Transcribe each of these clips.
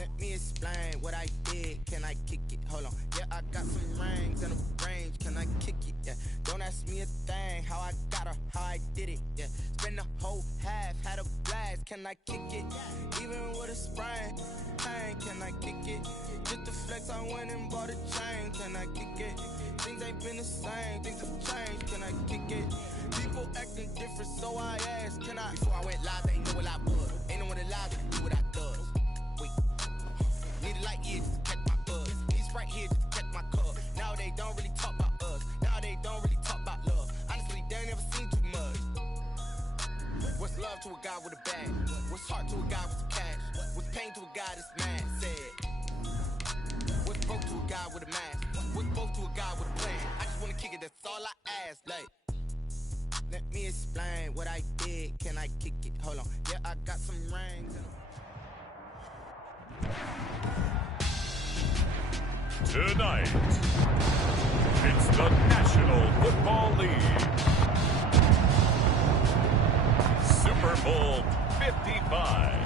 Let me explain what I did. Can I kick it? Hold on. Yeah, I got some rings and a range. Can I kick it? Yeah. Don't ask me a thing. How I got her, how I did it. Yeah. Spend the whole half, had a blast. Can I kick it? Even with a sprain. Pain, can I kick it? Just the flex, I went and bought a chain. Can I kick it? Things ain't been the same. Things have changed. Can I kick it? People acting different, so I asked. Can I? Before I went live, they ain't know what I was. Ain't no one alive to do what I does. Needed light years just to catch my buzz. Need Sprite here just to catch my cup. Now they don't really talk about us. Now they don't really talk about love. Honestly, they ain't never seen too much. What's love to a guy with a bag? What's heart to a guy with some cash? What's pain to a guy that's mad? Said. What's broke to a guy with a mask? What's broke to a guy with a plan? I just wanna kick it, that's all I ask. Like, let me explain what I did. Can I kick it? Hold on. Yeah, I got some rings and tonight, it's the National Football League Super Bowl 55.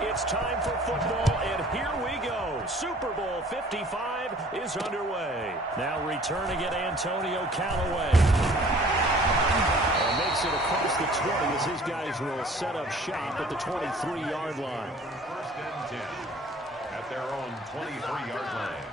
It's time for football, and here we go. Super Bowl 55 is underway. Now returning it, Antonio Callaway. Makes it across the 20 as his guys will set up shop at the 23-yard line. First and 10 at their own 23-yard line.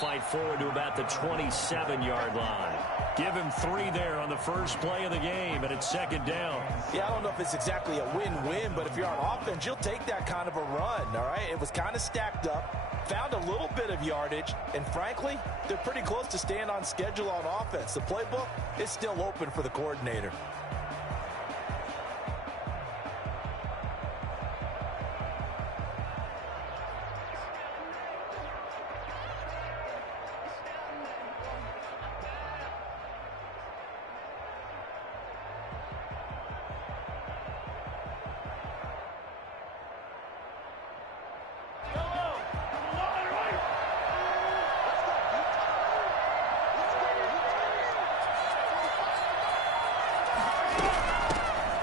Fight forward to about the 27-yard line. Give him 3 there on the first play of the game, and it's second down. Yeah, I don't know if it's exactly a win-win, but if you're on offense, you'll take that kind of a run, all right? It was kind of stacked up, found a little bit of yardage, and frankly, they're pretty close to staying on schedule on offense. The playbook is still open for the coordinator.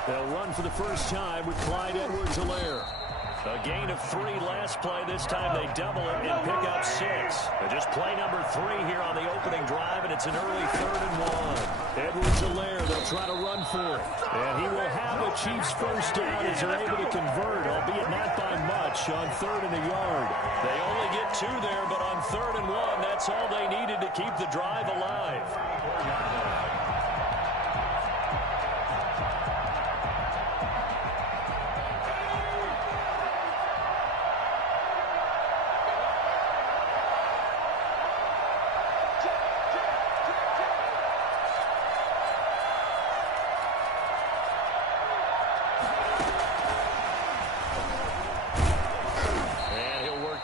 They'll run for the first time with Clyde Edwards-Helaire. A gain of 3 last play. This time they double it and pick up 6. Just play number 3 here on the opening drive, and it's an early 3rd and 1. Edwards-Helaire, they'll try to run for it. And he will have the Chiefs first down as they're able to convert, albeit not by much, on 3rd and a yard. They only get 2 there, but on 3rd and 1, that's all they needed to keep the drive alive.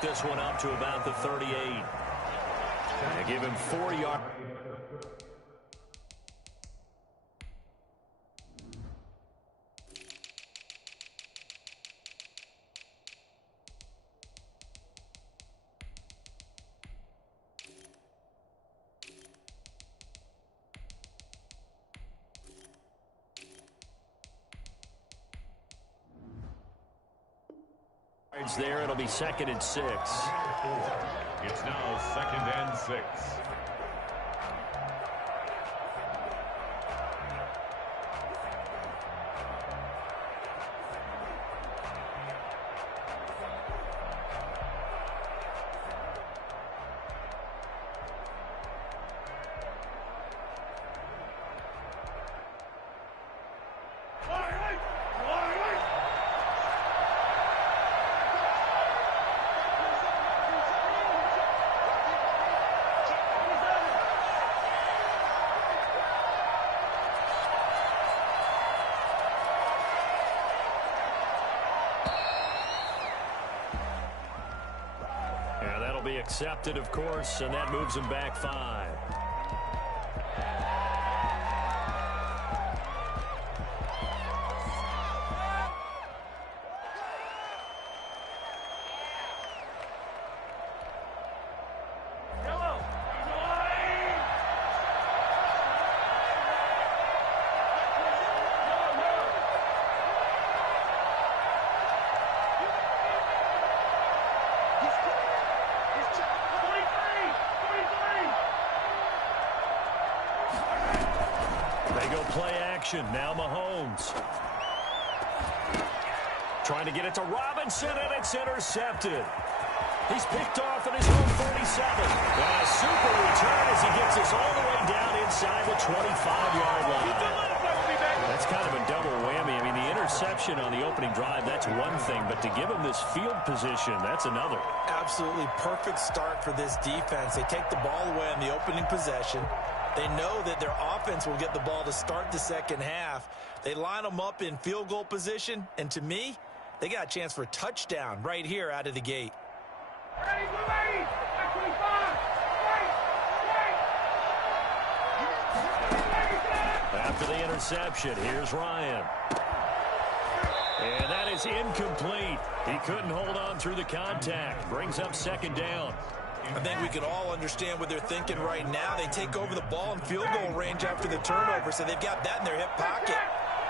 This one up to about the 38. And give him 4 yards. There, it'll be 2nd and 6. It's now 2nd and 6. accepted, of course, and that moves them back 5. Play action. Now Mahomes. Trying to get it to Robinson, and it's intercepted. He's picked off at his own 37. And a super return as he gets us all the way down inside the 25-yard line. That's kind of a double whammy. I mean, the interception on the opening drive, that's one thing. But to give him this field position, that's another. Absolutely perfect start for this defense. They take the ball away on the opening possession. They know that their offense will get the ball to start the second half. They line them up in field goal position, and to me, they got a chance for a touchdown right here out of the gate. After the interception, here's Ryan. And that is incomplete. He couldn't hold on through the contact. Brings up second down. I think we can all understand what they're thinking right now. They take over the ball in field goal range after the turnover, so they've got that in their hip pocket.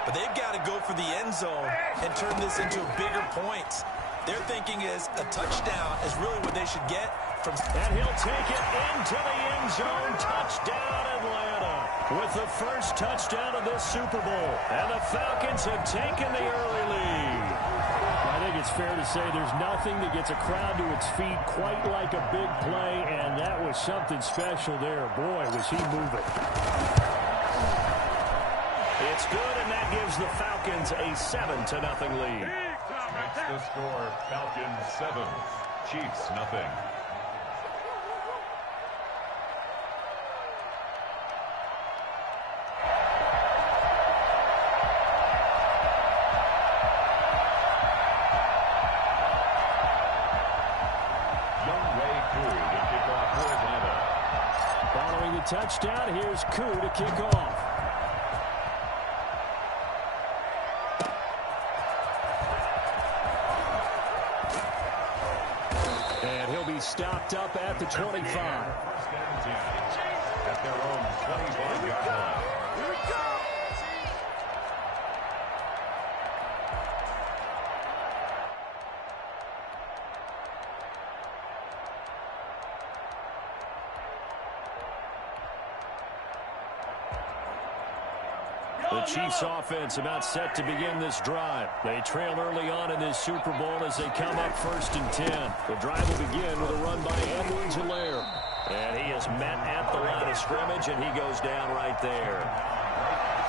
But they've got to go for the end zone and turn this into bigger points. Their thinking is a touchdown is really what they should get from. And he'll take it into the end zone. Touchdown, Atlanta. With the first touchdown of this Super Bowl. And the Falcons have taken the early lead. I think it's fair to say there's nothing that gets a crowd to its feet quite like a big play, and that was something special there. Boy, was he moving. It's good, and that gives the Falcons a 7-0 lead. Makes the score Falcons 7, Chiefs 0. Touchdown. Here's Koo to kick off. And he'll be stopped up at the 25. At their own 25-yard line. Here we go. The Chiefs offense about set to begin this drive. They trail early on in this Super Bowl as they come up 1st and 10. The drive will begin with a run by Edwards-Helaire. And he is met at the line of scrimmage, and he goes down right there.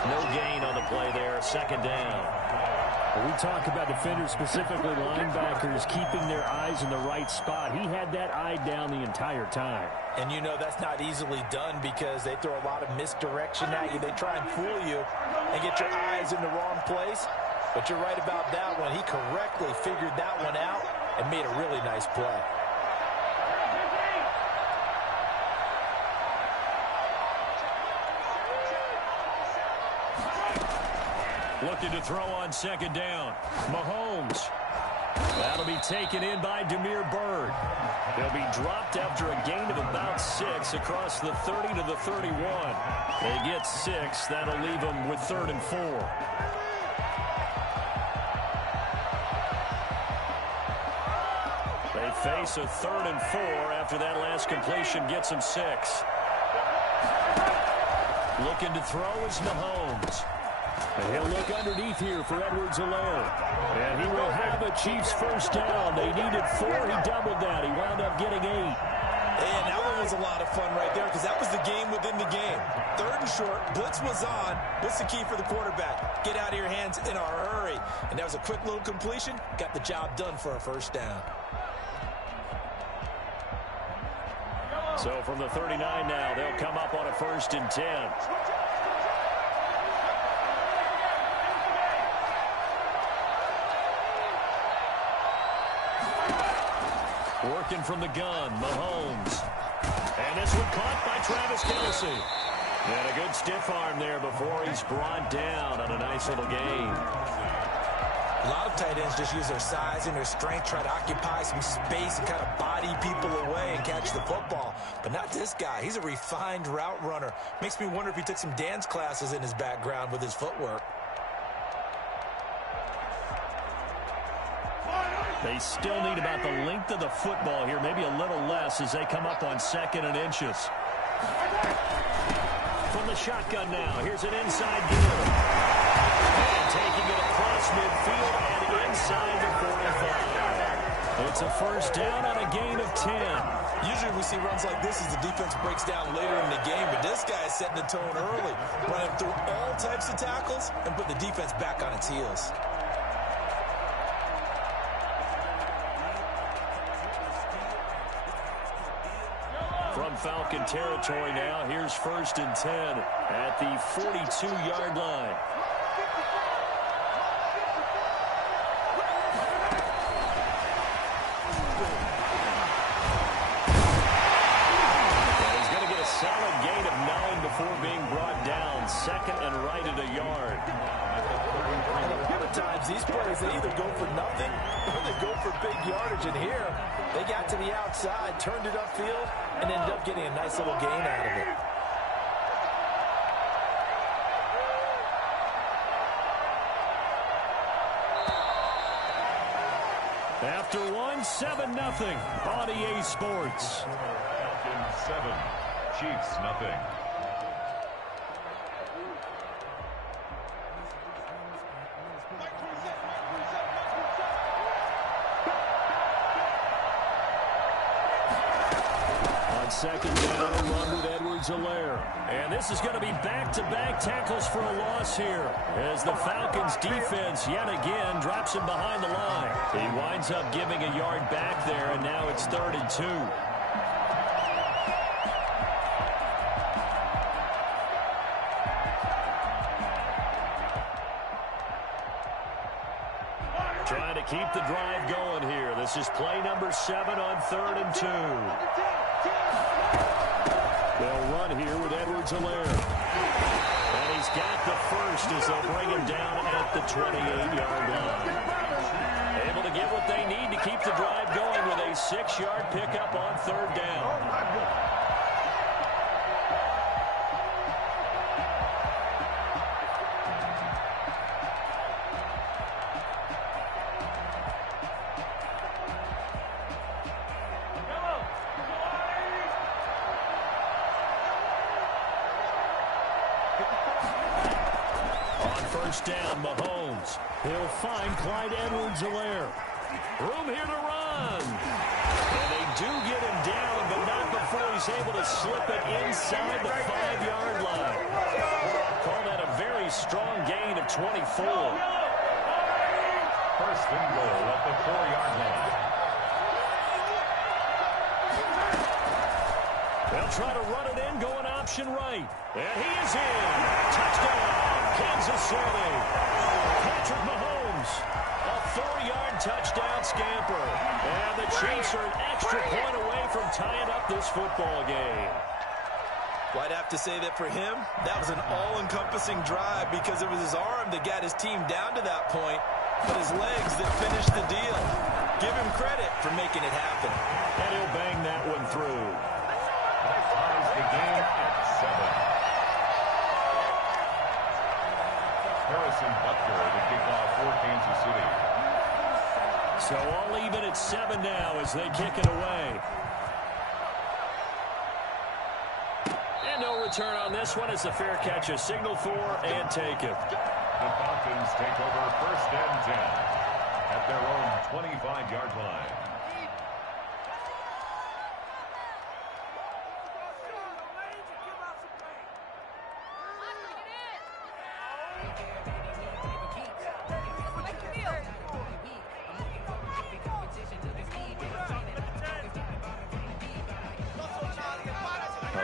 No gain on the play there. 2nd down. When we talk about defenders, specifically linebackers, keeping their eyes in the right spot. He had that eye down the entire time. And you know that's not easily done because they throw a lot of misdirection at you. They try and fool you and get your eyes in the wrong place. But you're right about that one. He correctly figured that one out and made a really nice play. Looking to throw on 2nd down. Mahomes. That'll be taken in by Damiere Byrd. He'll be dropped after a gain of about 6 across the 30 to the 31. They get 6. That'll leave them with 3rd and 4. They face a 3rd and 4 after that last completion gets them 6. Looking to throw is Mahomes. And he'll look underneath here for Edwards-Helaire. And he will have the Chiefs 1st down. They needed 4. He doubled that. He wound up getting 8. And that one was a lot of fun right there because that was the game within the game. 3rd and short. Blitz was on. What's the key for the quarterback? Get out of your hands in a hurry. And that was a quick little completion. Got the job done for a 1st down. So from the 39 now, they'll come up on a 1st and 10. Working from the gun, Mahomes. And this one caught by Travis Kelce. And a good stiff arm there before he's brought down on a nice little gain. A lot of tight ends just use their size and their strength, try to occupy some space and kind of body people away and catch the football. But not this guy. He's a refined route runner. Makes me wonder if he took some dance classes in his background with his footwork. They still need about the length of the football here, maybe a little less as they come up on 2nd and inches. From the shotgun now, here's an inside deal. And taking it across midfield and inside the 45. It's a first down on a gain of 10. Usually we see runs like this as the defense breaks down later in the game, but this guy is setting the tone early, running through all types of tackles and put the defense back on its heels. From Falcon territory now, here's 1st and 10 at the 42-yard line. And he's going to get a solid gain of 9 before being brought down. 2nd and right at a yard. At times, these plays, they either go for nothing or they go for big yardage. And here, they got to the outside, turned it upfield, and ended up getting a nice little gain out of it. After one, 7-0 on EA Sports. Falcons 7, Chiefs nothing. Second down, a run with Edwards-Helaire. And this is going to be back-to-back tackles for a loss here as the Falcons defense yet again drops him behind the line. He winds up giving a yard back there, and now it's 3rd and 2. Trying to keep the drive going here. This is play number 7 on 3rd and 2. They'll run here with Edwards-Helaire. And he's got the first as they'll bring him down at the 28-yard line. Able to get what they need to keep the drive going with a 6-yard pickup on 3rd down. Down, Mahomes. He'll find Clyde Edwards-Helaire. Room here to run. And they do get him down, but not before he's able to slip it inside the 5-yard line. Call that a very strong gain of 24. First and goal at the 4-yard line. They'll try to run it in, going option right. And he is in. Touchdown, Kansas City. Patrick Mahomes, a 4-yard touchdown scamper. And the Chiefs are an extra point away from tying up this football game. Well, I'd have to say that for him, that was an all-encompassing drive because it was his arm that got his team down to that point, but his legs that finished the deal. Give him credit for making it happen. And he'll bang that one through. That ties the game at 7. Harrison Butker, the kickoff for Kansas City. So all even at 7 now as they kick it away. And no return on this one as the fair catch is signaled for and taken. The Falcons take over 1st and 10 at their own 25-yard line.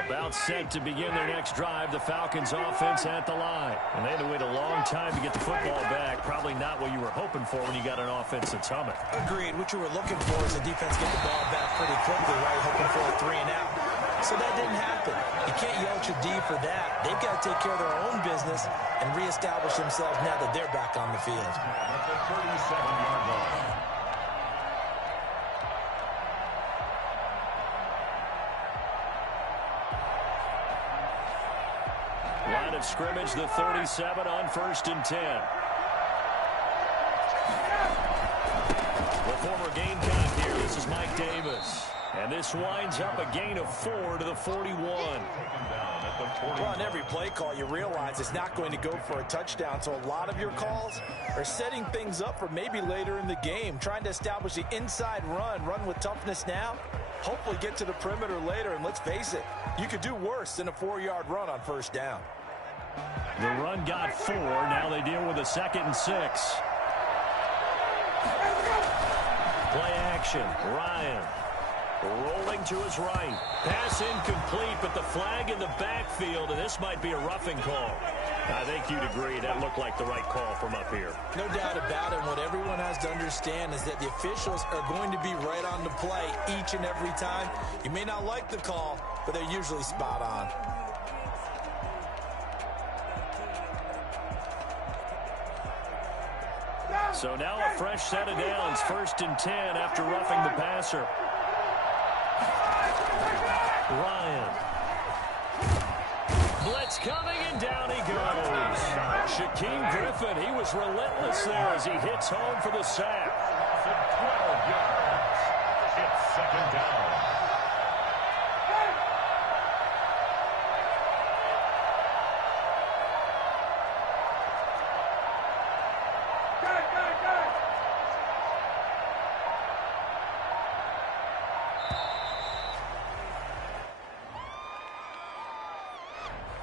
About set to begin their next drive, the Falcons offense at the line. And they had to wait a long time to get the football back. Probably not what you were hoping for when you got an offense that's humming. Agreed. What you were looking for is the defense get the ball back pretty quickly, right? Hoping for a 3 and out. So that didn't happen. You can't yell at your D for that. They've got to take care of their own business and reestablish themselves now that they're back on the field. At the 37-yard line. Line of scrimmage, the 37 on 1st and 10. The former Gamecock here. This is Mike Davis. And this winds up a gain of 4 to the 41. Well, on every play call, you realize it's not going to go for a touchdown. So a lot of your calls are setting things up for maybe later in the game, trying to establish the inside run with toughness now, hopefully get to the perimeter later. And let's face it, you could do worse than a 4-yard run on 1st down. The run got 4. Now they deal with a 2nd and 6. Play action. Ryan rolling to his right. Pass incomplete, but the flag in the backfield, and this might be a roughing call. I think you'd agree that looked like the right call from up here. No doubt about it. What everyone has to understand is that the officials are going to be right on the play each and every time. You may not like the call, but they're usually spot on. So now a fresh set of downs, 1st and 10 after roughing the passer. Ryan. Blitz coming, and down he goes. Shaquem Griffin, he was relentless there as he hits home for the sack. 12 yards. It's 2nd down.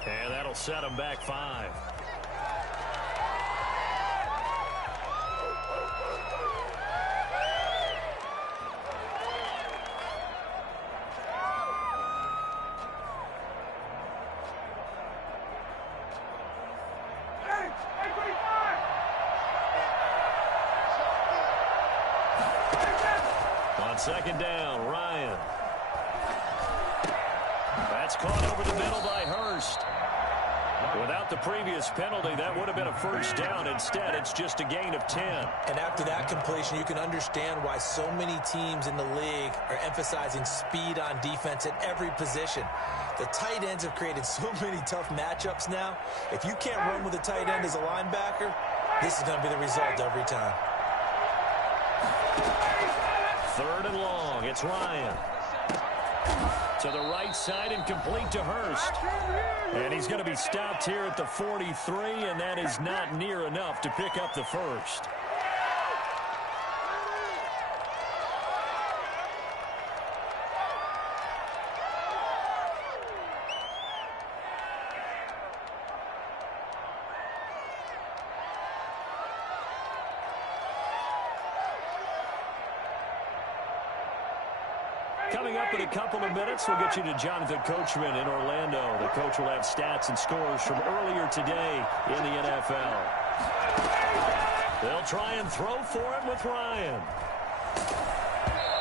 And that'll set him back 5. On 2nd down, Ryan. That's caught over the middle by Hurst. Without the previous penalty, that would have been a 1st down. Instead, it's just a gain of 10. And after that completion, you can understand why so many teams in the league are emphasizing speed on defense at every position. The tight ends have created so many tough matchups now. If you can't run with a tight end as a linebacker, this is going to be the result every time. 3rd and long. It's Ryan. To the right side and complete to Hurst. And he's going to be stopped here at the 43, and that is not near enough to pick up the 1st. Coming up in a couple of minutes, we'll get you to Jonathan Coachman in Orlando. The coach will have stats and scores from earlier today in the NFL. They'll try and throw for it with Ryan.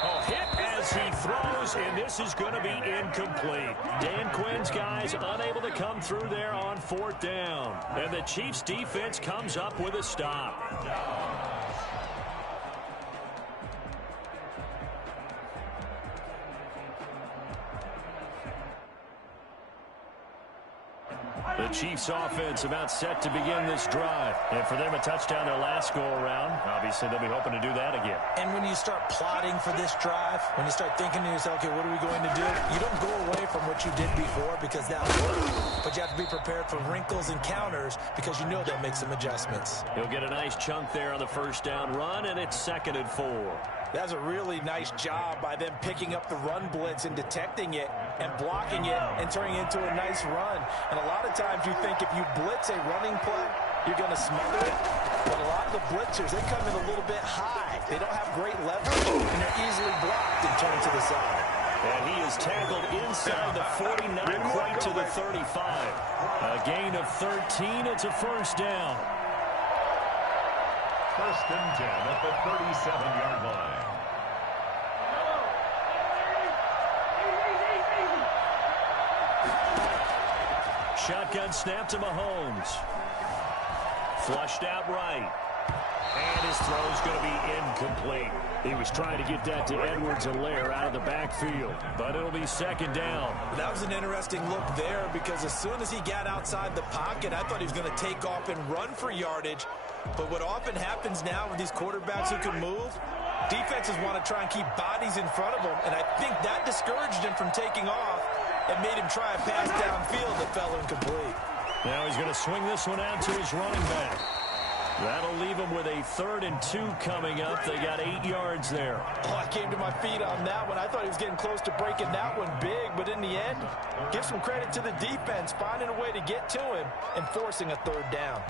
A hit as he throws, and this is going to be incomplete. Dan Quinn's guys unable to come through there on 4th down. And the Chiefs defense comes up with a stop. The Chiefs offense about set to begin this drive. And for them, a touchdown their last go-around. Obviously, they'll be hoping to do that again. And when you start plotting for this drive, when you start thinking to yourself, okay, what are we going to do? You don't go away from what you did before because that worked. But you have to be prepared for wrinkles and counters because you know they'll make some adjustments. He'll get a nice chunk there on the 1st down run, and it's 2nd and 4. That's a really nice job by them picking up the run blitz and detecting it and blocking it and turning it into a nice run. And a lot of times you think if you blitz a running play, you're going to smother it. But a lot of the blitzers, they come in a little bit high. They don't have great leverage, and they're easily blocked and turned to the side. And he is tackled inside the 40, not quite to the 35. A gain of 13. It's a first down. First and 10 at the 37-yard line. Shotgun snap to Mahomes. Flushed out right. And his throw's going to be incomplete. He was trying to get that to Edwards-Helaire out of the backfield, but it'll be second down. That was an interesting look there because as soon as he got outside the pocket, I thought he was going to take off and run for yardage. But what often happens now with these quarterbacks who can move, defenses want to try and keep bodies in front of them, and I think that discouraged him from taking off and made him try a pass downfield that fell incomplete. Now he's going to swing this one out to his running back. That'll leave him with a 3rd and 2 coming up. They got 8 yards there. Oh, I came to my feet on that one. I thought he was getting close to breaking that one big, but in the end, give some credit to the defense, finding a way to get to him and forcing a 3rd down.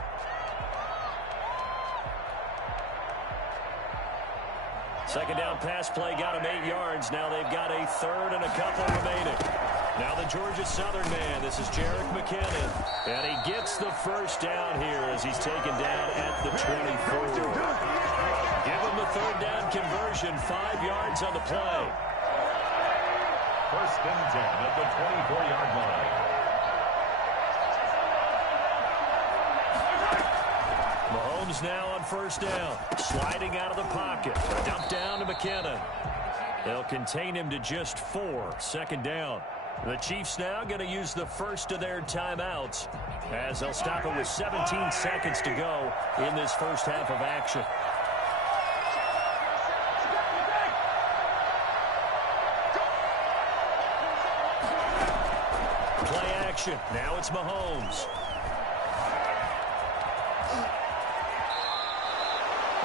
Second down pass play got him 8 yards. Now they've got a 3rd and a couple remaining. Now the Georgia Southern man, this is Jerick McKinnon. And he gets the first down here as he's taken down at the 24. Give him the 3rd down conversion, 5 yards on the play. First and 10 at the 24-yard line. Mahomes now on first down. Sliding out of the pocket. Dumped down to McKinnon. They'll contain him to just 4. Second down. The Chiefs now going to use the first of their timeouts as they'll stop it with 17 seconds to go in this first half of action. Play action. Now it's Mahomes.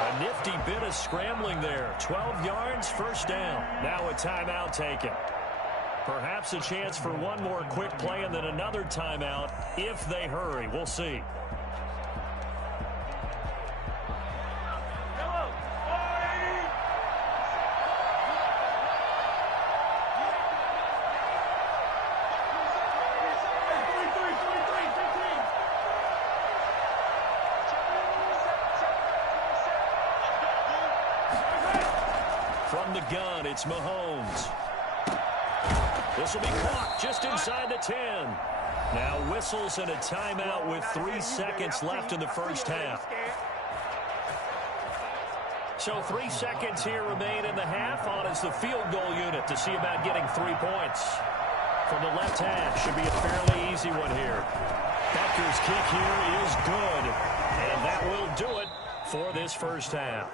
A nifty bit of scrambling there. 12 yards, first down. Now a timeout taken. Perhaps a chance for one more quick play and then another timeout if they hurry. We'll see. From the gun, it's Mahomes. This will be caught just inside the 10. Now whistles and a timeout with 3 seconds left in the first half. So 3 seconds here remain in the half. On is the field goal unit to see about getting 3 points. From the left half, should be a fairly easy one here. Becker's kick here is good. And that will do it for this first half.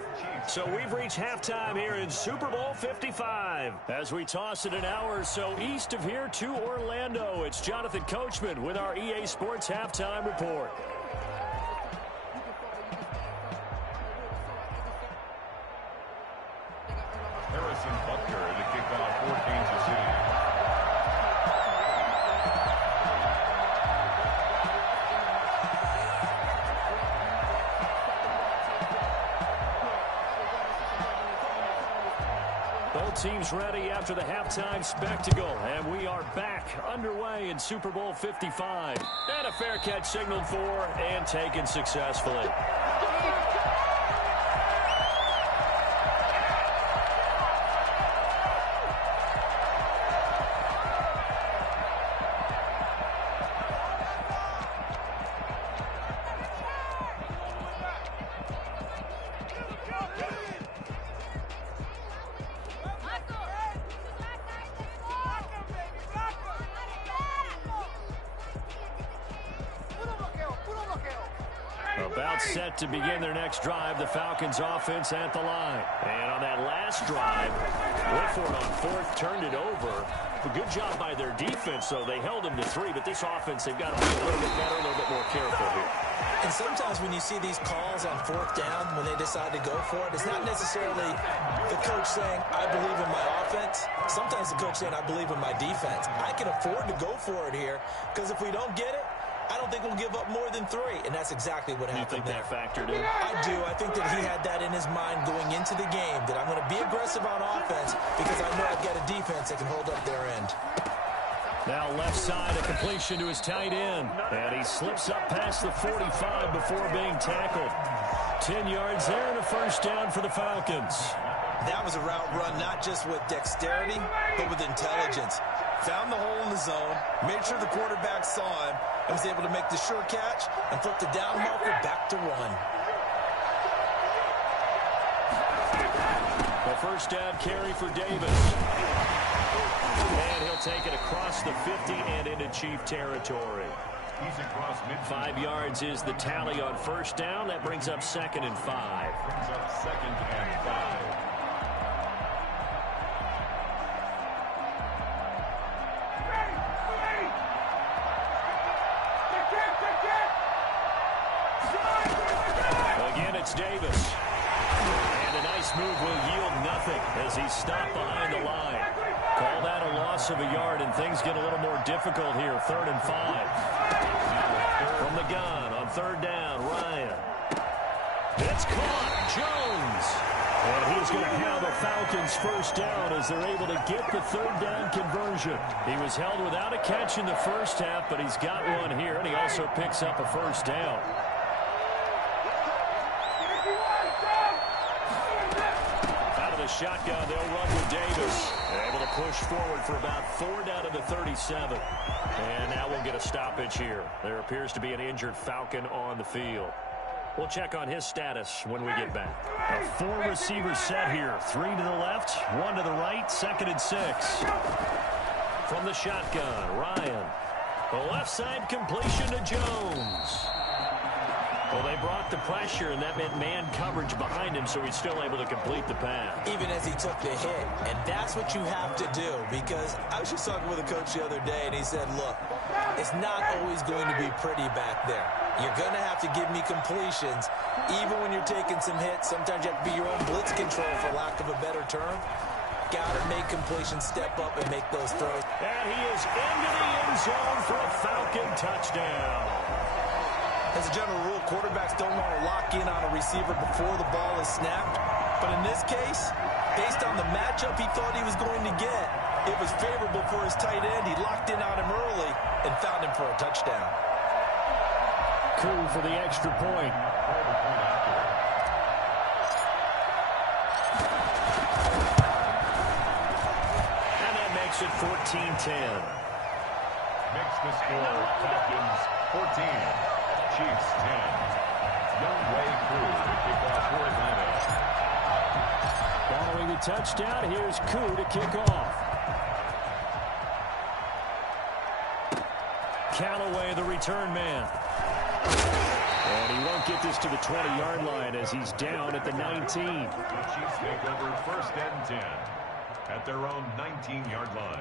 So we've reached halftime here in Super Bowl 55. As we toss it an hour or so east of here to Orlando, it's Jonathan Coachman with our EA Sports Halftime Report. Harrison Butker to kick off for Kansas City. Both teams ready after the halftime spectacle, and we are back underway in Super Bowl 55. And a fair catch signaled for and taken successfully. About set to begin their next drive, the Falcons offense at the line. And on that last drive, Whitford on 4th turned it over. A good job by their defense, though. They held them to 3, but this offense, they've got to be a little bit better, a little bit more careful here. And sometimes when you see these calls on 4th down, when they decide to go for it, it's not necessarily the coach saying, I believe in my offense. Sometimes the coach saying, I believe in my defense. I can afford to go for it here because if we don't get it, I don't think we'll give up more than 3, and that's exactly what happened there. You think that factored in? I do. I think that he had that in his mind going into the game, that I'm going to be aggressive on offense because I know I've got a defense that can hold up their end. Now left side, a completion to his tight end. And he slips up past the 45 before being tackled. 10 yards there and a first down for the Falcons. That was a route run not just with dexterity, but with intelligence. Found the hole in the zone, made sure the quarterback saw him, and was able to make the sure catch and flip the down marker back to 1. The first down carry for Davis. And he'll take it across the 50 and into Chief territory. He's across midfield. 5 yards is the tally on first down. That brings up 2nd and 5. Brings up 2nd and 5. Again, it's Davis. And a nice move will yield nothing as he's stopped behind the line. Call that a loss of a yard, and things get a little more difficult here. 3rd and 5. From the gun on 3rd down, Ryan. It's caught. Jones. And he's going to have a Falcons first down as they're able to get the 3rd down conversion. He was held without a catch in the first half, but he's got one here, and he also picks up a first down. Out of the shotgun, they'll run with Davis. Able to push forward for about 4 down to the 37. And now we'll get a stoppage here. There appears to be an injured Falcon on the field. We'll check on his status when we get back. A 4-receiver set here. 3 to the left, 1 to the right, 2nd and 6. From the shotgun, Ryan. The left side completion to Jones. Well, they brought the pressure, and that meant man coverage behind him, so he's still able to complete the pass. Even as he took the hit, and that's what you have to do, because I was just talking with a coach the other day, and he said, look, it's not always going to be pretty back there. You're going to have to give me completions. Even when you're taking some hits, sometimes you have to be your own blitz control, for lack of a better term. Got to make completions, step up, and make those throws. And he is into the end zone for a Falcon touchdown. As a general rule, quarterbacks don't want to lock in on a receiver before the ball is snapped. But in this case, based on the matchup he thought he was going to get, it was favorable for his tight end. He locked in on him early and found him for a touchdown. Coup for the extra point. And that makes it 14-10. Makes the score Falcons 14. Chiefs 10. Young way through to kick off for Atlanta. Following the touchdown, here's Koo to kick off. Callaway, the return man. And he won't get this to the 20-yard line as he's down at the 19. The Chiefs take over 1st and 10 at their own 19-yard line.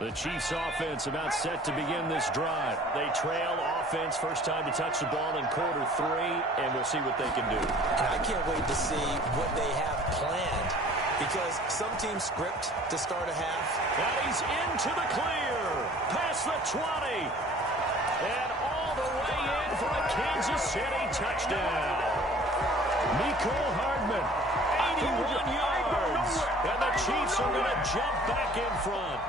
The Chiefs offense about set to begin this drive. They trail offense, first time to touch the ball in quarter 3, and we'll see what they can do. And I can't wait to see what they have planned, because some teams script to start a half. And he's into the clear, past the 20, and all the way in for a Kansas City touchdown. Mecole Hardman, 81 yards, and the Chiefs are going to jump back in front.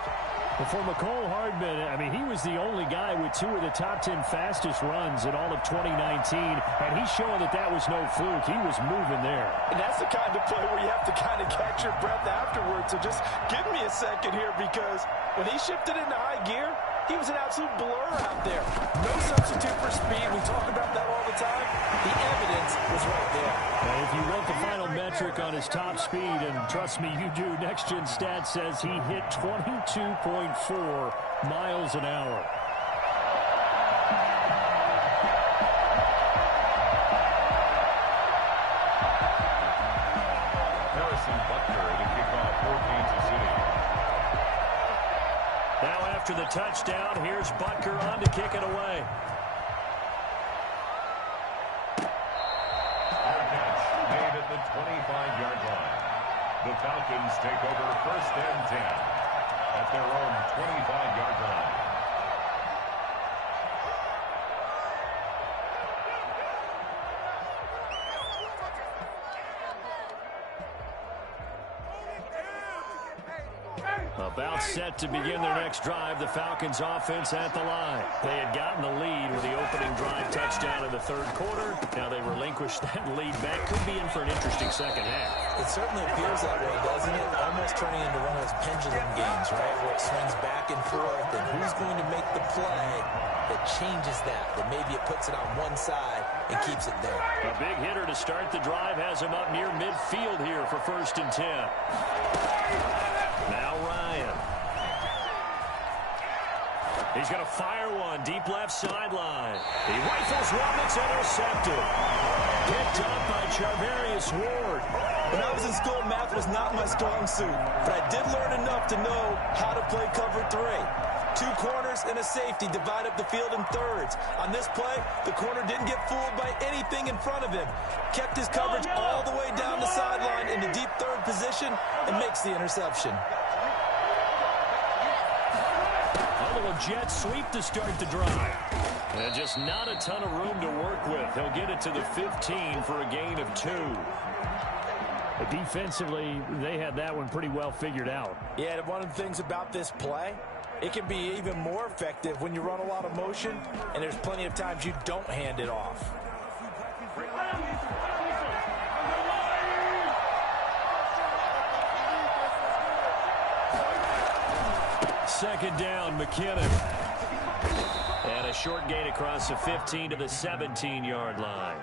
Well, for Mecole Hardman, I mean, he was the only guy with 2 of the top 10 fastest runs in all of 2019, and he's showing that that was no fluke. He was moving there. And that's the kind of play where you have to kind of catch your breath afterwards. So just give me a second here, because when he shifted into high gear, he was an absolute blur out there. No substitute for speed. We talk about that all the time. The evidence was right there. And if you want the final metric on his top speed, and trust me, you do, Next Gen Stats says he hit 22.4 miles an hour. Harrison Butker to kick off for Kansas City. Now after the touchdown, here's Butker on to kick it away. Fair catch made at the 25-yard The Falcons take over 1st and 10 at their own 25-yard line. About set to begin their next drive. The Falcons offense at the line. They had gotten the lead with the opening drive touchdown in the 3rd quarter. Now they relinquished that lead back. Could be in for an interesting second half. It certainly appears that way, doesn't it? Almost turning into one of those pendulum games, right? Where it swings back and forth, and who's going to make the play that changes that maybe it puts it on one side and keeps it there. A big hitter to start the drive has him up near midfield here for 1st and 10. Now Ryan. He's going to fire one deep left sideline. He rifles one that's intercepted. Picked up by Charvarius Ward. When I was in school, math was not my strong suit, but I did learn enough to know how to play cover 3. 2 corners and a safety divide up the field in thirds. On this play, the corner didn't get fooled by anything in front of him. Kept his coverage all the way down the sideline in the deep 3rd position and makes the interception. A little jet sweep to start the drive. And just not a ton of room to work with. He'll get it to the 15 for a gain of 2. Defensively, they had that one pretty well figured out. Yeah, one of the things about this play, it can be even more effective when you run a lot of motion, and there's plenty of times you don't hand it off. Second down, McKinnon. And a short gain across the 15 to the 17-yard line.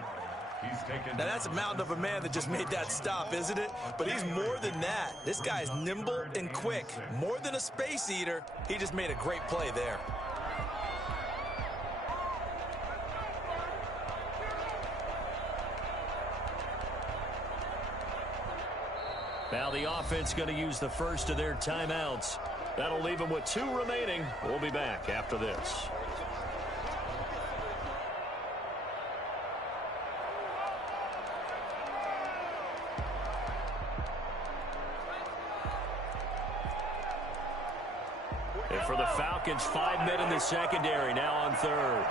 Now that's a mountain of a man that just made that stop, isn't it? But he's more than that. This guy's nimble and quick. More than a space eater. He just made a great play there. Now the offense going to use the first of their timeouts. That'll leave them with 2 remaining. We'll be back after this. And for the Falcons, 5 men in the secondary, now on 3rd.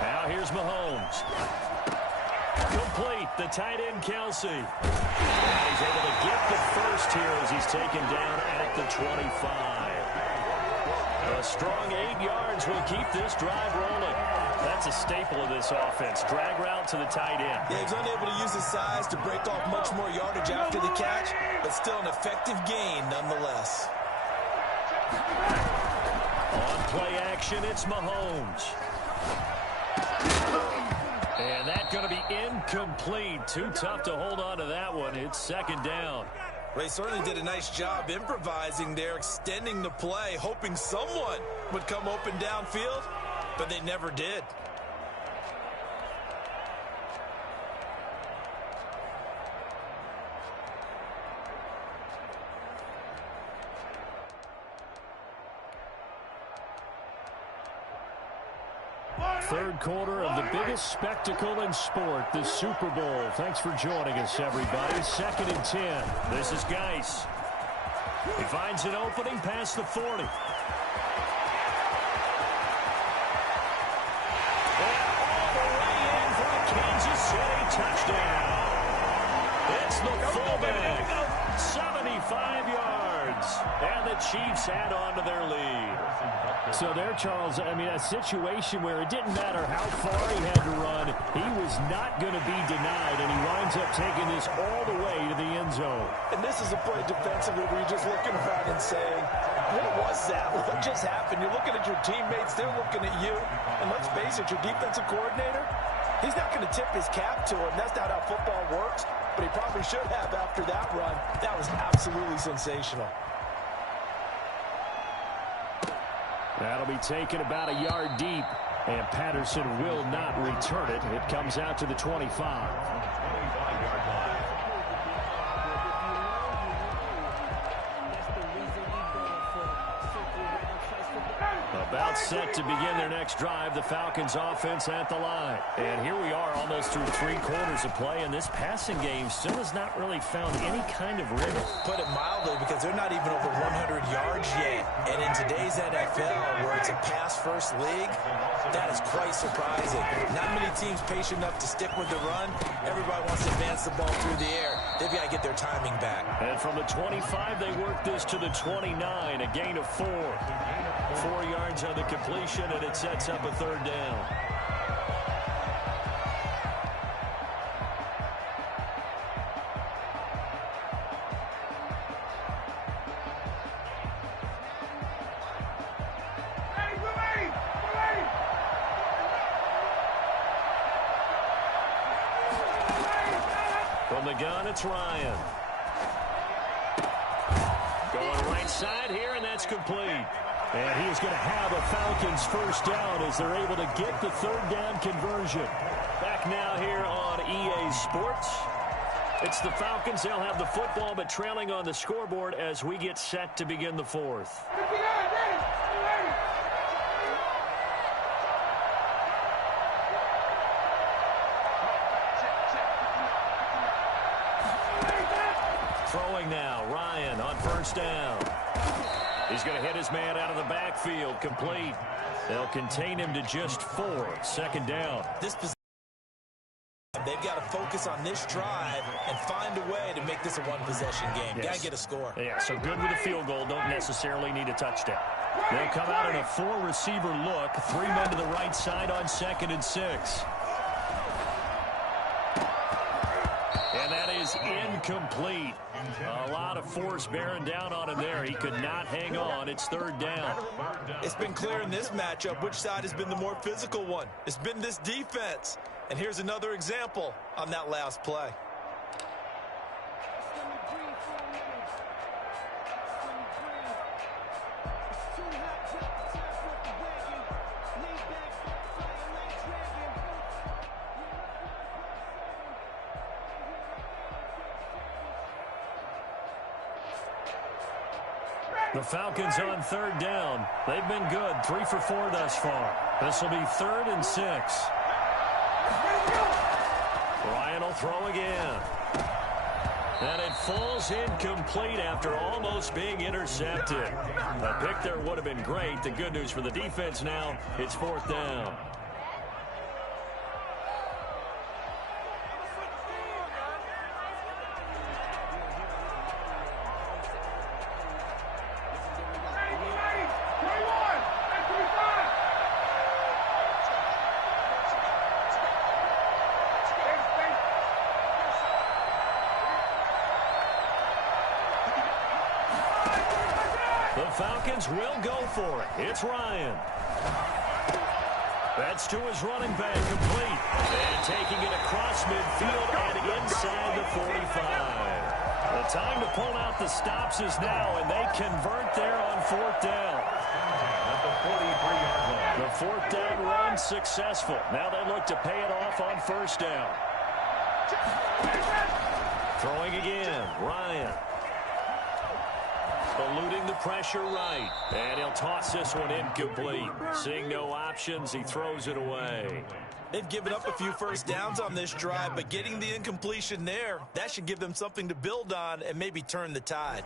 Now here's Mahomes. Complete, the tight end, Kelsey. And he's able to get the first here as he's taken down at the 25. A strong 8 yards will keep this drive rolling. That's a staple of this offense. Drag route to the tight end. Yeah, he's unable to use his size to break off much more yardage after the catch, but still an effective gain nonetheless. On play action, it's Mahomes. And that's going to be incomplete. Too tough to hold on to that one. It's 2nd down. They certainly did a nice job improvising there, extending the play, hoping someone would come open downfield, but they never did. Third quarter of the biggest spectacle in sport, the Super Bowl. Thanks for joining us, everybody. 2nd and 10. This is Geis. He finds an opening past the 40. And all the way in for a Kansas City touchdown. It's the fullback. 75 yards. And the Chiefs add on to their lead. So there, Charles, I mean, a situation where it didn't matter how far he had to run, he was not going to be denied, and he winds up taking this all the way to the end zone. And this is a play defensively where you're just looking around and saying, what was that? What just happened? You're looking at your teammates, they're looking at you. And let's face it, your defensive coordinator, he's not going to tip his cap to him. That's not how football works, but he probably should have after that run. That was absolutely sensational. That'll be taken about a yard deep, and Patterson will not return it. It comes out to the 25. About set to begin their next drive, the Falcons offense at the line. And here we are almost through 3 quarters of play, and this passing game still has not really found any kind of rhythm. Put it mildly, because they're not even over 100 yards yet. And in today's NFL, where it's a pass-first league, that is quite surprising. Not many teams patient enough to stick with the run. Everybody wants to advance the ball through the air. They've got to get their timing back. And from the 25, they work this to the 29, a gain of 4. 4 yards on the completion, and it sets up a 3rd down. From the gun, it's Ryan. Going right side here, and that's complete. And he is going to have a Falcons first down as they're able to get the 3rd down conversion. Back now here on EA Sports. It's the Falcons. They'll have the football, but trailing on the scoreboard as we get set to begin the 4th. Throwing now, Ryan on first down. He's going to hit his man out of the backfield, complete. They'll contain him to just 4, 2nd down. They've got to focus on this drive and find a way to make this a one-possession game. Yes. Got to get a score. Yeah, so good with a field goal. Don't necessarily need a touchdown. They'll come out in a 4-receiver look. 3 men to the right side on 2nd and 6. And that is incomplete. A lot of force bearing down on him there. He could not hang on. It's 3rd down. It's been clear in this matchup which side has been the more physical one. It's been this defense. And here's another example on that last play. The Falcons on 3rd down. They've been good. 3 for 4 thus far. This will be 3rd and 6. Ryan will throw again. And it falls incomplete after almost being intercepted. A pick there would have been great. The good news for the defense now, it's 4th down. The Falcons will go for it. It's Ryan. That's to his running back, complete. And taking it across midfield and inside the 45. The time to pull out the stops is now, and they convert there on 4th down. At the 43-yard line. The 4th down run successful. Now they look to pay it off on 1st down. Throwing again, Ryan. Eluding the pressure right. And he'll toss this one incomplete. Seeing no options, he throws it away. They've given up a few first downs on this drive, but getting the incompletion there, that should give them something to build on and maybe turn the tide.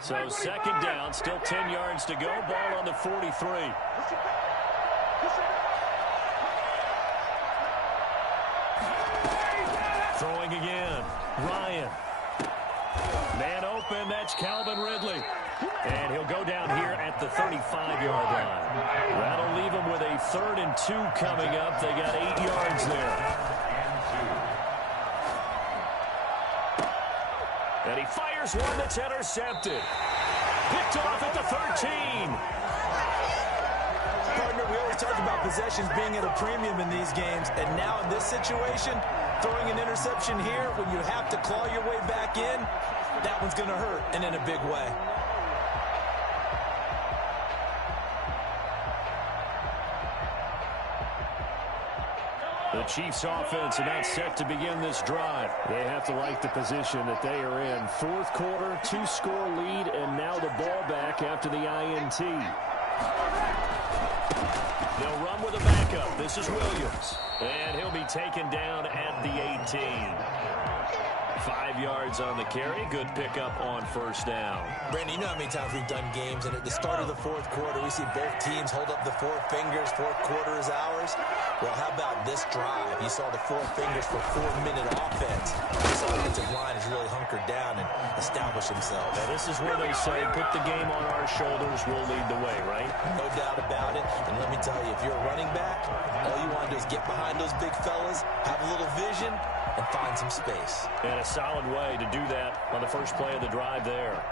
So 2nd down, still 10 yards to go. Ball on the 43. Throwing again, Ryan. Man open, that's Calvin Ridley. And he'll go down here at the 35-yard line. That'll leave him with a 3rd and 2 coming up. They got 8 yards there. And he fires one that's intercepted. Picked off at the 13. Partner, we always talk about possessions being at a premium in these games, and now in this situation, throwing an interception here when you have to claw your way back in, that one's going to hurt, and in a big way. The Chiefs offense are not set to begin this drive. They have to like the position that they are in. Fourth quarter, 2-score lead, and now the ball back after the INT. They'll run with a backup. This is Williams. And he'll be taken down at the 18. 5 yards on the carry. Good pickup on first down. Brandon, you know how many times we've done games, and at the start of the fourth quarter, we see both teams hold up the four fingers. Fourth quarter is ours. Well, how about this drive? You saw the four fingers for 4-minute offense. This offensive line has really hunkered down and established themselves. Now, this is where they say, put the game on our shoulders, we'll lead the way, right? No doubt about it. And let me tell you, if you're a running back, all you want to do is get behind those big fellas, have a little vision, and find some space. And a solid way to do that on the first play of the drive there.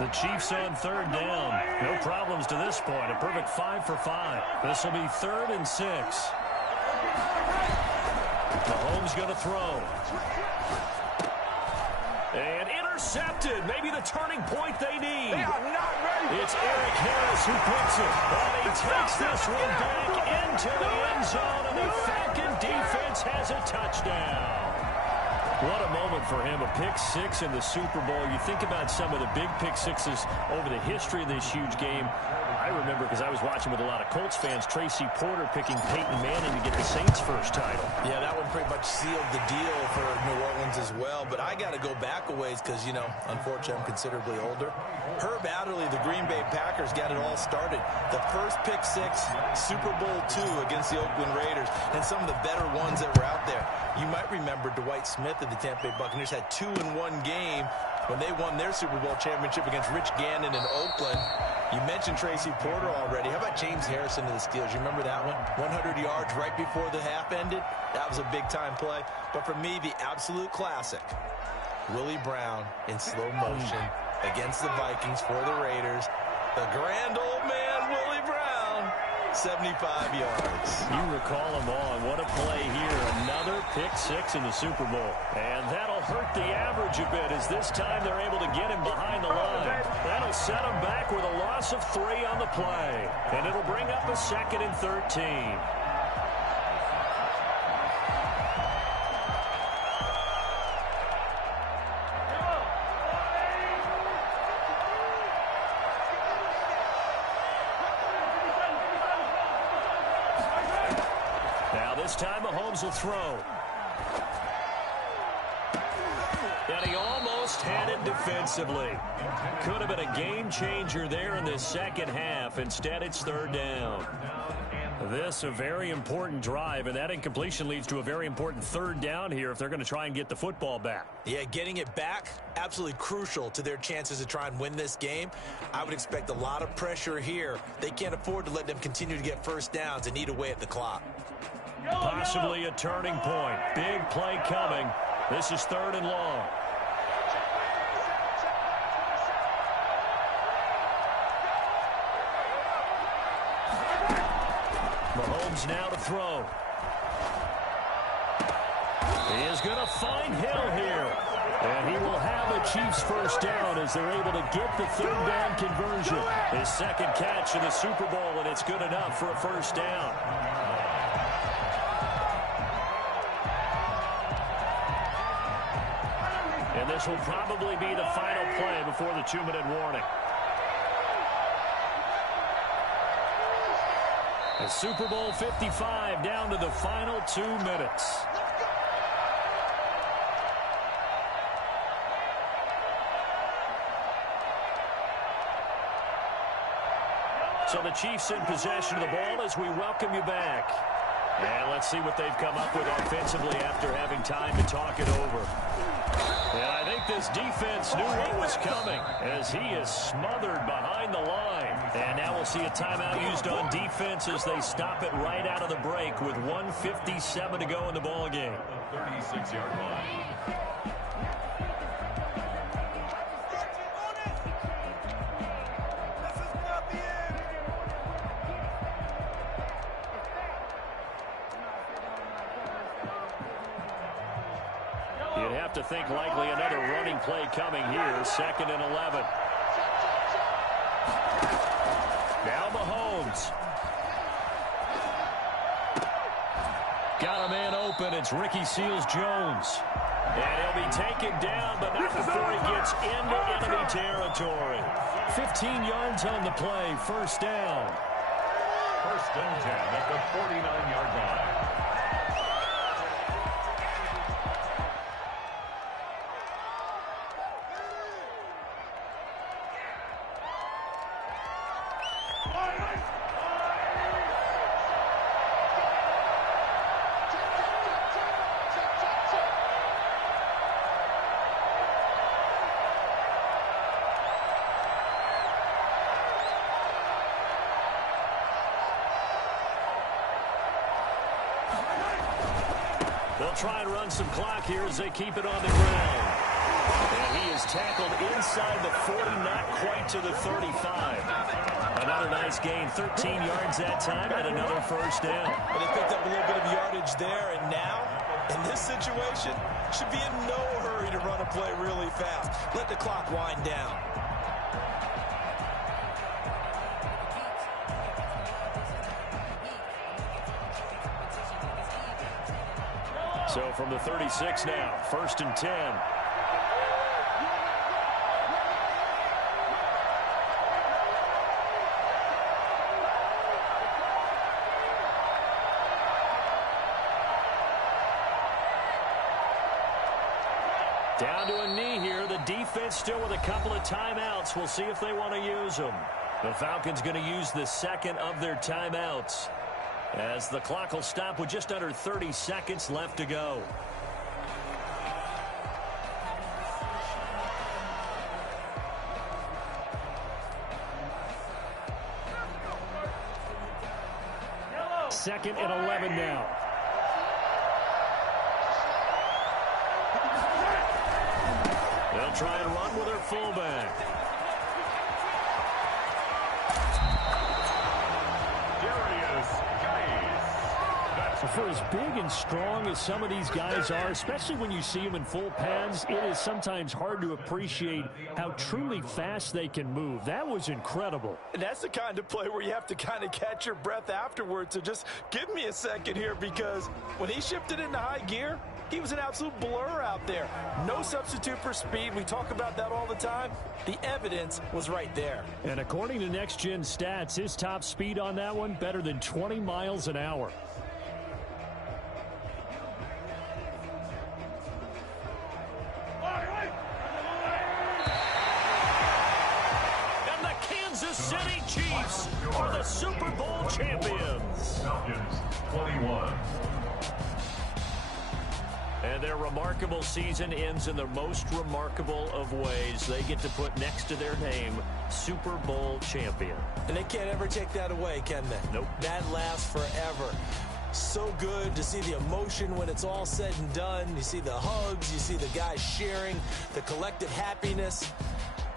The Chiefs on third down. No problems to this point. A perfect 5 for 5. This will be 3rd and 6. Mahomes going to throw. And intercepted. Maybe the turning point they need. They are not ready. It's Eric Harris who picks it. And he takes this one back into the end zone. And the Falcon defense has a touchdown. What a moment for him. A pick 6 in the Super Bowl. You think about some of the big pick 6s over the history of this huge game. I remember, because I was watching with a lot of Colts fans, Tracy Porter picking Peyton Manning to get the Saints' first title. Yeah, that one pretty much sealed the deal for New Orleans as well. But I got to go back a ways because, you know, unfortunately I'm considerably older. Herb Adderley, the Green Bay Packers, got it all started. The first pick 6, Super Bowl II against the Oakland Raiders, and some of the better ones that were out there. You might remember Dwight Smith of the Tampa Bay Buccaneers had 2 in one game when they won their Super Bowl championship against Rich Gannon in Oakland. You mentioned Tracy Porter already. How about James Harrison of the Steelers? You remember that one? 100 yards right before the half ended. That was a big-time play. But for me, the absolute classic, Willie Brown in slow motion against the Vikings for the Raiders. The grand old man, Willie Brown, 75 yards. You recall them all, and what a play here. Another pick 6 in the Super Bowl. And that'll hurt the average a bit, as this time they're able to get him behind the line. That'll set him back with a loss of 3 on the play. And it'll bring up a 2nd and 13. This time Mahomes will throw. And he almost had it defensively. Could have been a game changer there in the second half. Instead, it's 3rd down. This a very important drive, and that incompletion leads to a very important 3rd down here if they're going to try and get the football back. Yeah, getting it back, absolutely crucial to their chances to try and win this game. I would expect a lot of pressure here. They can't afford to let them continue to get first downs and eat away at the clock. Possibly a turning point. Big play coming. This is 3rd and long. Mahomes now to throw. He is going to find Hill here. And he will have a Chiefs first down as they're able to get the 3rd down conversion. His 2nd catch in the Super Bowl, and it's good enough for a first down. And this will probably be the final play before the 2-minute warning. A Super Bowl 55 down to the final 2 minutes. So the Chiefs in possession of the ball as we welcome you back. And let's see what they've come up with offensively after having time to talk it over. And I think this defense knew what was coming as he is smothered behind the line. And now we'll see a timeout used on defense as they stop it right out of the break with 1:57 to go in the ballgame. 36-yard line. You'd have to think likely another running play coming here. 2nd and 11. Now Mahomes. Got a man open. It's Ricky Seals-Jones. And he'll be taken down, but not before he gets into enemy territory. 15 yards on the play. First down. First and 10 at the 49-yard line. They'll try and run some clock here as they keep it on the ground. And he is tackled inside the 40, not quite to the 35. Another nice gain, 13 yards that time, and another first down. But they picked up a little bit of yardage there, and now, in this situation, should be in no hurry to run a play really fast. Let the clock wind down. So from the 36 now, first and 10. Down to a knee here. The defense still with a couple of timeouts. We'll see if they want to use them. The Falcons going to use the second of their timeouts, as the clock will stop with just under 30 seconds left to go. Second and 11 now. They'll try and run with their fullback. For as big and strong as some of these guys are, especially when you see them in full pads, it is sometimes hard to appreciate how truly fast they can move. That was incredible. And that's the kind of play where you have to kind of catch your breath afterwards. So just give me a second here, because when he shifted into high gear, he was an absolute blur out there. No substitute for speed. We talk about that all the time. The evidence was right there. And according to Next Gen Stats, his top speed on that one, better than 20 miles an hour. City Chiefs are the Super Bowl champions. Falcons 21. And their remarkable season ends in the most remarkable of ways. They get to put next to their name, Super Bowl champion. And they can't ever take that away, can they? Nope. That lasts forever. So good to see the emotion when it's all said and done. You see the hugs, you see the guys sharing, the collective happiness.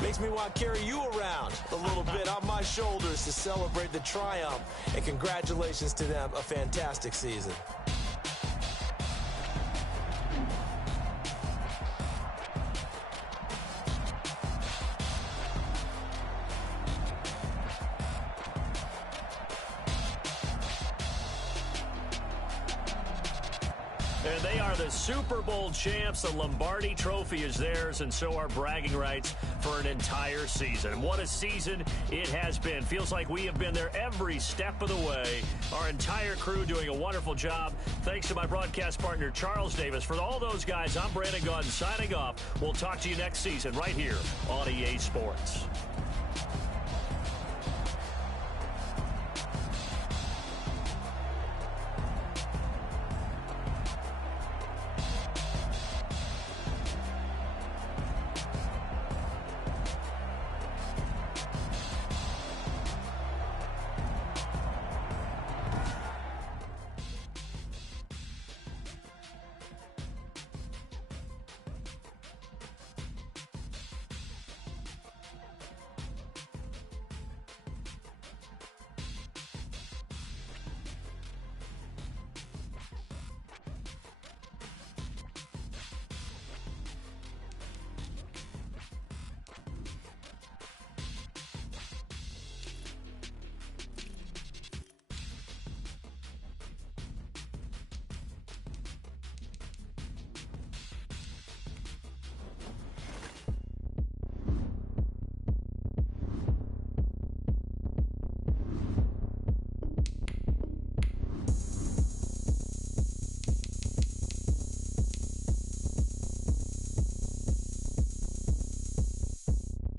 Makes me want to carry you around a little bit on my shoulders to celebrate the triumph. And congratulations to them, a fantastic season. And they are the Super Bowl champs. The Lombardi Trophy is theirs, and so are bragging rights for an entire season. What a season it has been. Feels like we have been there every step of the way. Our entire crew doing a wonderful job. Thanks to my broadcast partner, Charles Davis. For all those guys, I'm Brandon Gaudin signing off. We'll talk to you next season right here on EA Sports.